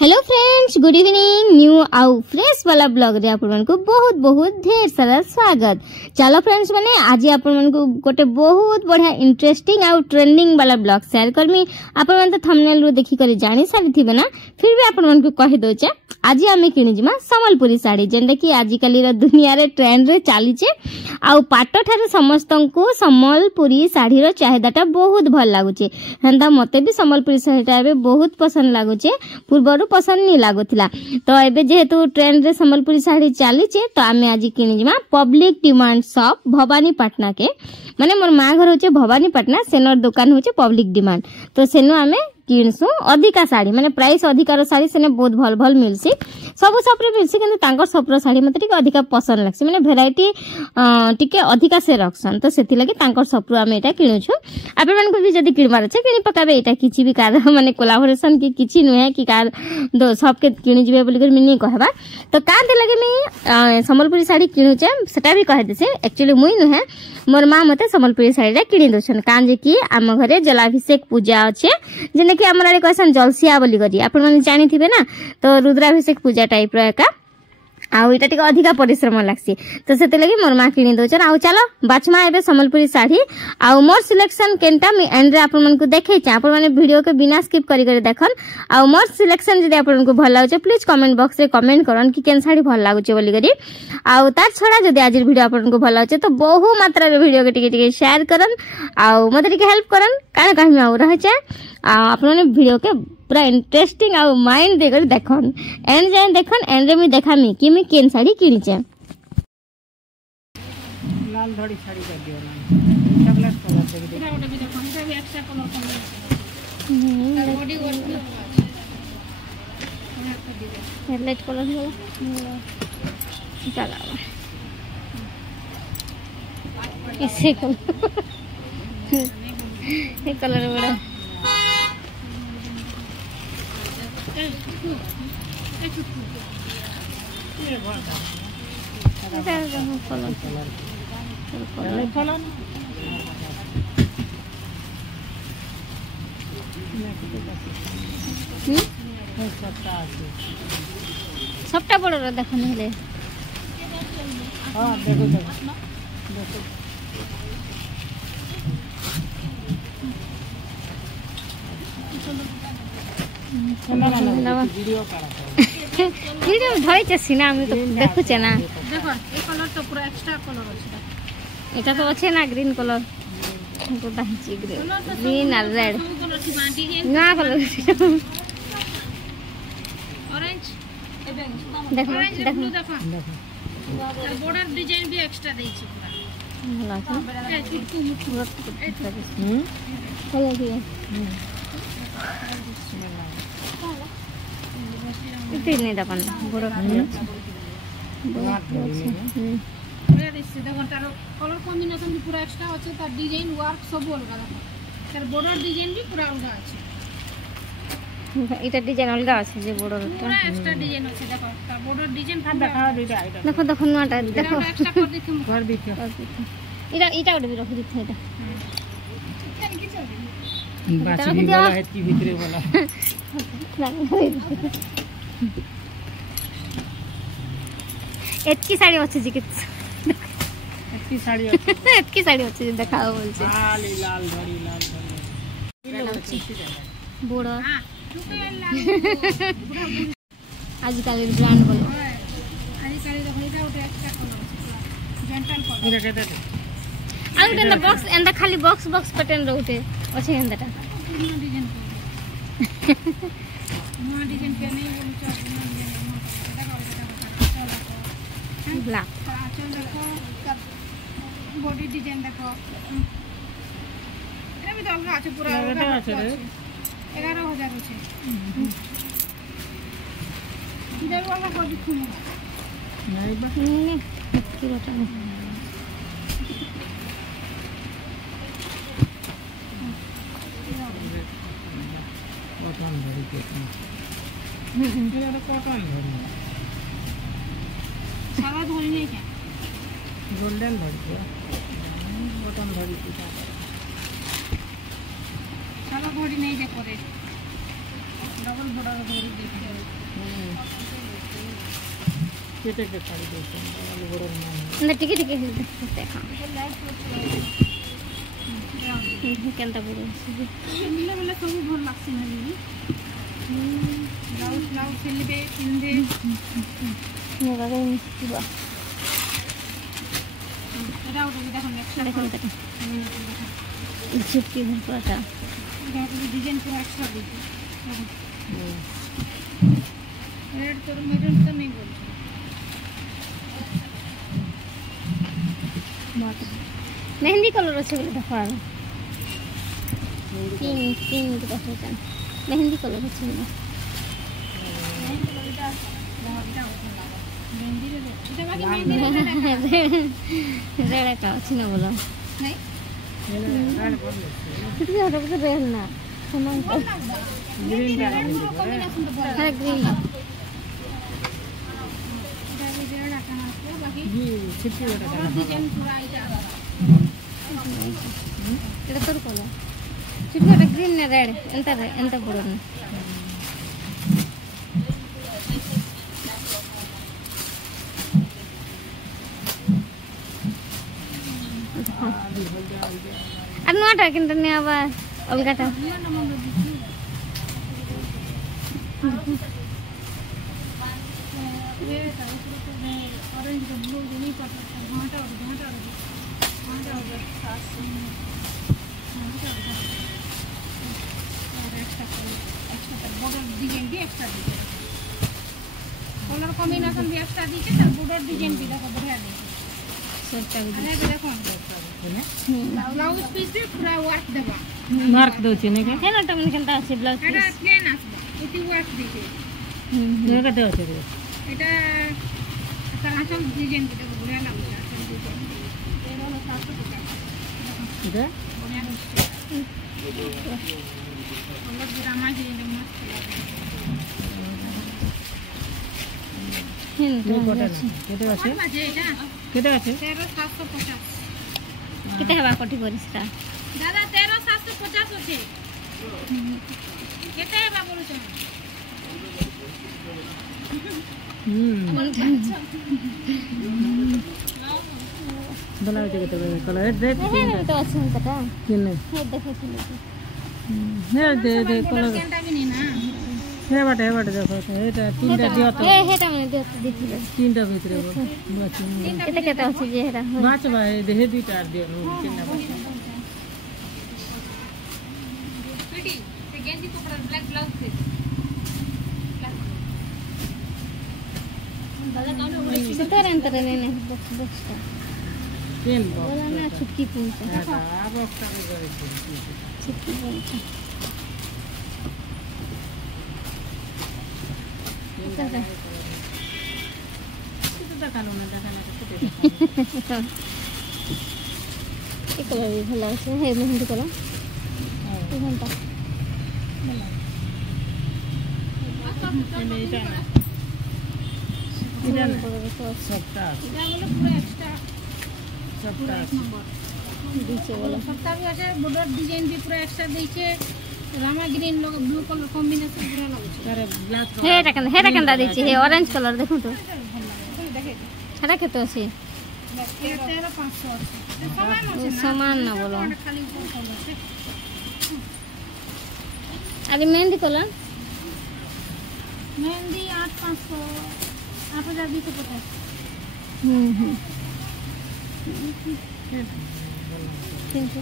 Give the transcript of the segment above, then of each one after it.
Hello friends, good evening. New आउ fresh वाला blog रे आपण को बहुत बहुत ढेर सारा स्वागत। चलो फ्रेंड्स माने आज आपण को गोटे बहुत बढ़िया इंटरेस्टिंग आउ ट्रेंडिंग वाला ब्लॉग शेयर करमी। आपण तो थंबनेल रो देखि करी जानि सारिथिबे ना, फिर भी आपण को कहि दोचे आज आमे किनि जिमा संबलपुरी साड़ी, जेंदा कि आज काली रो दुनिया रे ट्रेंड रे चली छे। आउ पाटो ठारे समस्तन को संबलपुरी साड़ी रो चाहिदाटा बहुत भल लागु छे। हंदा मते भी संबलपुरी साड़ीटा एबे बहुत पसंद लागु छे, पूर्वरु पसंद नहीं लागुथिला। तो एबे जेहेतु ट्रेंड रे संबलपुरी साड़ी चली छे, तो आमे आज किनि जिमा पब्लिक डिमांड शॉप भवानीपाटना के, माने मोर मां घर होचे भवानीपाटना, सेनर दुकान होचे पब्लिक डिमांड। तो सेनु आमे किनसु अधिका साड़ी, माने प्राइस अधिकार साड़ी सेने बहुत भल भल मिलसी। सब शॉप रे मिलसी, किंतु तांकर शॉप रो साड़ी मते टिके अधिका पसंद लागसी, माने वेराइटी टिके अधिका से रखसन। तो सेति लागि तांकर शॉप रो आमे एटा किनुछु। आपन मन को भी जदी किनबार छै किनि पकाबे, एटा किछि भी कार माने कोलाबोरेशन की किछि नुहे कि कार दो शॉप के किनि जिवे बोली कर मिनी कहबा। तो कांते लागि मी संबलपुरी साड़ी किनुचे सेटा भी कह देसे। एक्चुअली मुई नुहे, मोर मां मते संबलपुरी साड़ी रे किनि दोछन, कान जे कि आम घरे जलाभिषेक पूजा अछि, जेने कि हमर आले कहसन जलसिया बोली करी, आपन माने जानि थिबे ना। तो रुद्राभिषेक पूजा टाइप रो एका आउ इटा टिके अधिका परिश्रम लागसी। तो सेते लागि मोर मां किनि दोछन। आउ चलो बाचमा एबे संबलपुरी साड़ी आउ मोर सिलेक्शन केनटा मी एंड रे आपन मन को देखै छ। आपन माने वीडियो के बिना स्किप करी करी देखन। आउ मोर सिलेक्शन जदि आपन को भल लागै छ प्लीज कमेंट बॉक्स रे कमेंट करन कि केन साड़ी भल लागै छ बोली करी। आउ तार छडा जदि आज वीडियो आपन को भल लागै छ तो बहु मात्रा रे वीडियो के टिके टिके शेयर करन, आउ मते टिके हेल्प करन, कान कहमी आउ रहै छ। आपन माने वीडियो के पूरा इंटरेस्टिंग आउ माइंड देकर देखन, एंड जाय देखन। एंड रे मी देखामी कि मी केन साड़ी किनि छ। लाल धड़ी साड़ी कर दियो ना, चॉकलेट कलर दे दे। एटा ओटा भी देखो, एटा भी extra colour colour body work headlight colour हो चला इसे कलर ये कलर बड़ा सबटा बड़ देख ना। वीडियो धरै छ सिना, हम तो देखु छ ना। देखो ए कलर तो पूरा एक्स्ट्रा कलर अछि, एटा तो अछि ना ग्रीन कलर को दांची ग्रीन और रेड ना कलर ऑरेंज देखो देखो देखो बॉर्डर डिजाइन भी एक्स्ट्रा दै छी पूरा होला छै। चलो जी इतने नहीं दबन बड़ा पूरा दिस देखो तार कलर कॉम्बिनेशन भी पूरा एक्स्ट्रा अछि, तार डिजाइन वर्क सब अलग अलग, तार बॉर्डर डिजाइन भी पूरा अलग अछि। इटा डिजाइन अलग अछि जे बॉर्डर पूरा एक्स्ट्रा डिजाइन अछि। देखो तार बॉर्डर डिजाइन देखाओ दुइटा आइटम देखो देखो नटा देखो एक्स्ट्रा कर देखो कर देखो इटा इटा ओडे भी रख दिथे। एटा इटा की चल बाची वाला है की भीतरे वाला एतकी साड़ी अछि जी, एतकी साड़ी अछि, एतकी साड़ी अछि देखाओ बोल छै। लाल लाल धड़ी लाल धड़ी बूढ़ा आज काल ब्रांड बोलो आज काल देखो इटा ओटे एक्स्ट्रा कलर जेंटल कलर इटा केते आउ देन बॉक्स एंड खाली बॉक्स बॉक्स पैटर्न रहते अछि एंडटा डिजाइन नया डिजाइन के नहीं बोल छ ब्लैक चल देखो बॉडी डिजाइन देखो एटा भी अलग আছে पूरा अलग আছে रे 11000 আছে इधर वाला को दिखू नहीं बा की बता कॉटन धरी के ये कॉटन धरी सारा धरी नहीं क्या गोल्डन धरी बटन धरी सारा घड़ी नहीं देखो रे डबल बड़ा धरी देखो केते के काढी देते बड़ मान ना टिके टिके देखा केनता बुरो मिले मिले सब भल लागसी नहीं ब्लाउज ब्लाउज सिलबे पिंदे ने बागे मिस्तीबा এটা ওটা দেখুন এক্সট্রা দেখুন দেখুন ছুটি পুরাটা এটা ডিজাইন পুরো এক্সট্রা দিতে রেড তো মেরুন তো नहीं बोलते मेहंदी कलर আছে বলে দেখো আর পিঙ্ক পিঙ্ক দেখো কেন मेहंदी कलर আছে না मेहंदी रे এটা বাকি मेहंदी রেড কা আছে না বলো नहीं राड बोलले किती हटो तो রেড না সমান ग्रीन डाला कॉम्बिनेशन तो बोल হ্যাঁ গ্রিন এটা যে রাখা আছে বাকি जी छिपी वाला डाला ডিজাইন পুরো এটা এটা তোর কলো చుట్టూ এটা గ్రీన్ না রেড ఎంత বড় না আর নটা কিন্তু নে আবার অলগাটা ये ऑरेंज का ब्लू जो नहीं पता घाटा और सास और एक्स्ट्रा बॉर्डर डिजाइन भी एक्स्ट्रा दीजिए कलर कॉम्बिनेशन भी एक्स्ट्रा दीजिए तो बॉर्डर डिजाइन भी देखो बढ़िया दीजिए সবটা अरे देखो ब्लाउज पीस भी पूरा वर्क देबा मार्क दो चिने के হ্যাঁ নটা মানে কেনটা আছে ব্লাউজ এটা প্লেন আসবে এটি ওয়ার্ক দিতে ने कते আছে रे এটা একটা আসল ডিজাইন দিতে बढ़िया লাগছে আসল ডিজাইন এটা হলো 750 এটা बढ़िया লাগছে कलर ड्रामा के लिए मस्त হ্যাঁ ये कटे केते আছে लगे बाजे এটা केते আছে 13750 কেতে হবা কটি করিসটা দাদা 13750 আছে কেতে হেবা বলছো बनाओ केते कलर देख হ্যাঁ তো আছে কটা किने হ্যাঁ দেখাছিল हे दे कलर কেনটা भी नहीं ना हे बाटे देखो এটা তিনটা দিও তো হেটা মানে দেখিল তিনটা ভিতরে বাচ কেতে কেতে আছে যে হেটা বাচ ভাই দেহে দুইটা আর দিও তিনটা বাচ बेटी ये गेंजी कपड़ा ब्लैक ब्लाउज से সুতরাং अंतर ने बक्सটা তিন बोला ना छुटकी पूंछ এটা আর একটা করে छुटकी पूंछ এটা কালো না দেখা না এই কালার ভালো আছে হ্যাঁ মেহেন্দি কালার এই ঘন্টা এটা না এটা সবটা এটা হলো পুরো এক্সট্রা সবটা नंबर দিচ্ছে বলো সবটা भी আছে बॉर्डर डिजाइन भी पूरा एक्स्ट्रा देइছে रामा ग्रीन लोग ब्लू कलर कॉम्बिनेशन पूरा लागছে করে ব্ল্যাক হেটা কেনটা দিচ্ছে হে অরেঞ্জ কালার দেখুন তো দেখে হেটা কেতে আছে 13500 আছে সমান আছে সমান না বলো খালি উপর কলর আছে আর মেহেন্দি কালার मेहंदी 8500 8250 হুম কিন্তু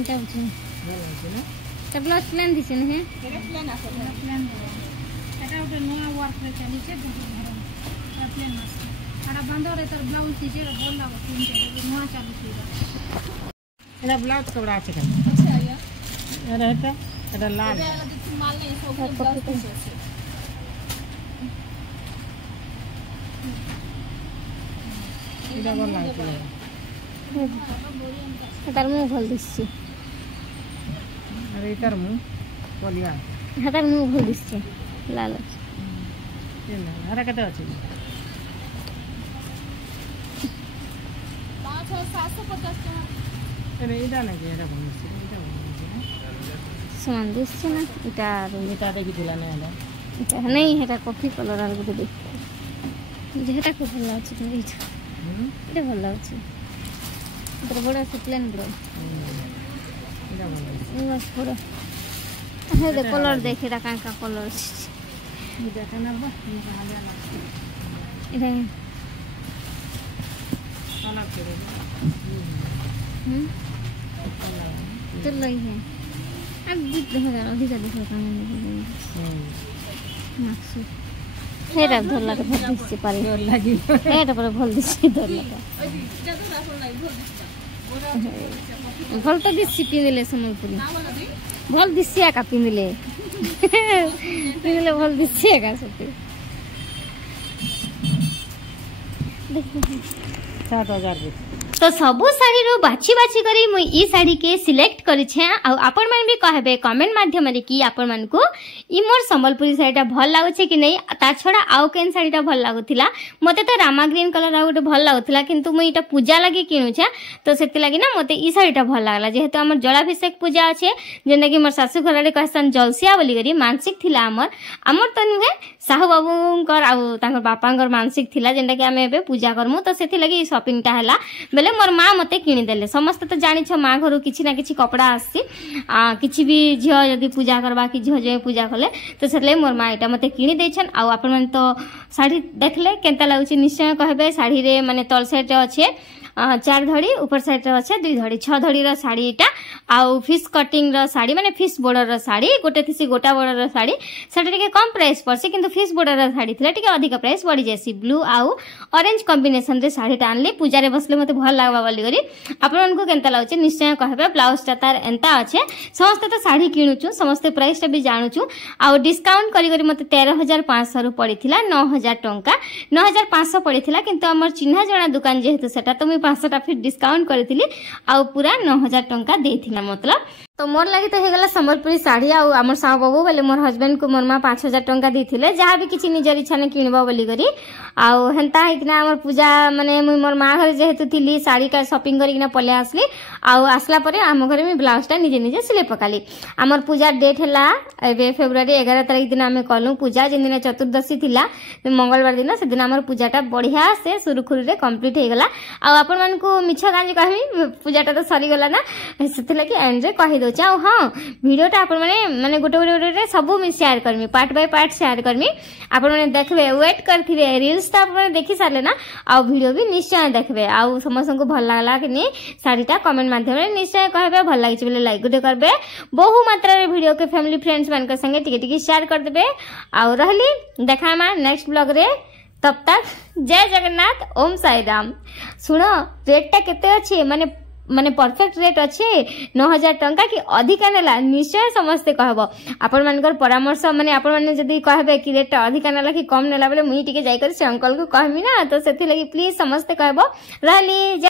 এটা হচ্ছে ভালো আছে না তা ব্লাউজ প্ল্যান দিছে না হ্যাঁ এটা প্ল্যান আছে এটা প্ল্যান এটা ওটা নয়া ওয়ার্ক রে চালিছে দেখো ধরো এটা প্ল্যান আছে আর বান্দরে তার ব্লাউজ দিছে বল লাগো তিনটে নয়া চালিছে এটা ব্লাউজ কপড়া আছে কেন আচ্ছা আয়া এটা লাল এটা দেখি মাল নেই সব ব্লাউজ পিস আছে এটা ভালো লাগছে তার মুখ ভাল দিচ্ছে আর এটার মুখ কলিয়া হাতার মুখ ভাল দিচ্ছে লাল আছে আর কত আছে 5750 টাকা এটা নাকি এটা বলছি এটা বলছি সমান দিচ্ছে না এটা আর এটা দেখি দিলা না এটা এটা নেই এটা কফি কালার আর গুলো দেখতে যেটা খুব ভালো লাগুছে তুমি এটা ভালো লাগুছে এটা বড় আছে প্লেন বড় বাস বড় হ্যাঁ দে কলর দেখে এটা কাঁকা কলর দেখে না বা এটা কালার করে তো লই হ্যাঁ আর দিক দেখো অধিকার দেখো কেমন মাকসু সেটা ভাল লাগে ভাল দিচ্ছি পারি লাগি এটা পরে ভাল দিচ্ছি ধর লাগে ভাল তো দিচ্ছি পিঁধিলে সম্বলপুরি ভাল দিচ্ছি একা পিঁধিলে পিঁধিলে ভাল দিচ্ছি একা সত্যি 7,000 तो सबू शाढ़ी रू बाछी बाछी करी मुई ई शाढ़ी के सिलेक्ट करी छे आ आपण मन भी कहबे कमेंट माध्यम रे कि आपण मन को ई मोर संबलपुरी शाढ़ीटा भल लागु छे कि नहीं ता छडा आउ केन शाढ़ीटा भल लागुथिला मते तो रामा ग्रीन कलर आ गोटे भल लागुथिला किंतु मुई इटा पूजा लागि किनु छे तो सेति लागि ना मते ई शाढ़ीटा भल लागला जेहेतु हमर जलाभिषेक पूजा अछि जेना कि मोर सासु घर रे कहसन जलसिया बोली करी मानसिक थिला हमर तो नुहे साहू बाबूंकर आ तांकर बापांकर मानसिक थिला जेना कि हमें एबे पूजा करमु तो सेति लागि शॉपिंगटा हला बेले मोर माँ मते किनी देले समस्त तो जानि छ माँ घर किछि ना किछि कपड़ा आसी किछि भी झियो यदि पूजा करबा कि झियो जे पूजा कले तो सेतले मोर माँ एटा मते किनी दैछन आ आपण मन तो साड़ी देखले केनता लागुछि निश्चय कहबे साड़ी रे माने तल साइड रे अछि 4 धड़ी ऊपर साइड रे अछि 2 धड़ी 6 धड़ी रो साड़ी एटा आउ फिश कटिंग रो साड़ी माने फिश बॉर्डर रो साड़ी गोटे थिसी गोटा बॉर्डर रो साड़ी सेटा टिके कम प्राइस परसे किंतु फिश बॉर्डर रो साड़ी थिला टिके अधिक प्राइस पड़ी जेसी ब्लू आउ ऑरेंज कॉम्बिनेशन रे साड़ी टानले पूजा रे बसले मते भल लागबा बोली करी आपन को केनता लागुछि निश्चय कहबे ब्लाउज ता तार एंता अछि समस्त तो साड़ी किनुछु समस्त प्राइस ता भी जानुछु आउ डिस्काउंट करी करी मते 13,500 रु पड़ीथिला 9,000 टंका 9,500 पड़ीथिला किंतु हमर चिन्हा जणा दुकान जेहेतु सेटा तो 500 फिर डिस्काउंट करथिली आ पूरा 9,000 टंका देथिला मतलब तो मोर लगी तो हेगला संबलपुरी साड़ी आ हमर साव बाबू बोले मोर हस्बैंड को मोर मां 5,000 टंका देथिले जहा भी किछि निजर इच्छा ने किनबा बोली करी आ हेंता हिकना हमर पूजा माने मुई मोर मां घर जेहेतु थिली साड़ी का शॉपिंग करिकना पले आसली आ आसला परे हम घर में ब्लाउज टा निजे निजे सिले पकाली हमर पूजा डेट हला एबे फेब्रुआरी 11 तारिख दिन हमें कलु पूजा जिन दिन चतुर्दशी थिला मंगलवार दिन से दिन हमर पूजाटा बढ़िया से सुरुखुरु रे कंप्लीट हे गला आ आपण मन को मिछ गांजी कहबी पूजाटा तो सरी गला ना सेथिला कि एंड रे कहि दो चाउ हां वीडियोटा आपण माने गोटे रे सब मि share Karmi part by part share करमी आपण माने देखबे वेट करथिबे रील्स ता आपण देखि सारले ना आ वीडियो भी निश्चय देखबे आ समस्त को भल लागला कि नहीं साड़ीटा कमेंट माध्यम रे निश्चय कहबे भल लागिछ बोले लाइक गुटे करबे बहु मात्रा रे वीडियो के फैमिली फ्रेंड्स मान के संगे टिके टिके शेयर कर देबे आ रहली देखामा नेक्स्ट ब्लॉग रे तब तक जय जगन्नाथ ओम साई राम सुनो रेट टा केते अछि माने माने परफेक्ट रेट अच्छे 9,000 टंका कि अधिका नेला निश्चय समस्ते कहबो आपण मानकर परामर्श माने आपण माने जदी कहबे कि रेट अधिका नेला कि कम नेला बेले मुई टिके जाई कर से अंकल को कहमी ना तो सेथि लगी प्लीज समस्ते कहबो रहली।